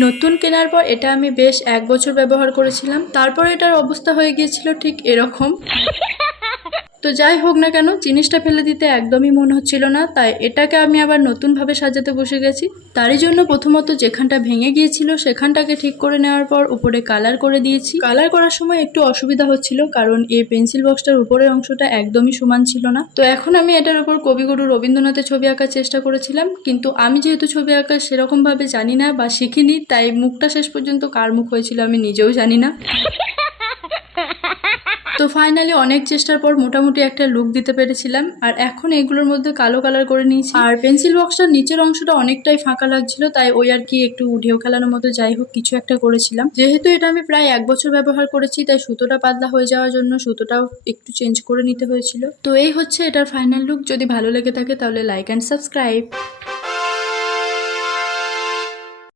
নতুন কেনার পর এটা আমি বেশ 1 বছর ব্যবহার করেছিলাম, তারপর এটার অবস্থা হয়ে গিয়েছিল ঠিক এরকম। তো যাই হোক না কেন, জিনিসটা ফেলে দিতে একদমই মন হচ্ছিল না, তাই এটাকে আমি আবার নতুনভাবে সাজাতে বসে গেছি। তারই জন্য প্রথমত যেখানটা ভেঙে গিয়েছিল সেখানটাকে ঠিক করে নেওয়ার পর উপরে কালার করে দিয়েছি। কালার করার সময় একটু অসুবিধা হচ্ছিল, কারণ এই পেন্সিল বক্সটার উপরের অংশটা একদমই সমান ছিল না। তো এখন আমি এটার উপর কবিগুরু রবীন্দ্রনাথের ছবি আঁকার চেষ্টা করেছিলাম, কিন্তু আমি যেহেতু ছবি আঁকা সেরকমভাবে জানি না বা শিখিনি, তাই মুখটা শেষ পর্যন্ত কার মুখ হয়েছিল আমি নিজেও জানি না। তো ফাইনালি অনেক চেষ্টার পর মোটামুটি একটা লুক দিতে পেরেছিলাম। আর এখন এগুলোর মধ্যে কালো কালার করে নিয়েছি। আর পেন্সিল বক্সটার নিচের অংশটা অনেকটাই ফাঁকা লাগছিল, তাই ওই আর কি একটু ঢেউ খেলানোর মতো যাই হোক কিছু একটা করেছিলাম। যেহেতু এটা আমি প্রায় 1 বছর ব্যবহার করেছি, তাই সুতোটা পাতলা হয়ে যাওয়ার জন্য সুতোটাও একটু চেঞ্জ করে নিতে হয়েছিল। তো এই হচ্ছে এটার ফাইনাল লুক। যদি ভালো লেগে থাকে তাহলে লাইক অ্যান্ড সাবস্ক্রাইব।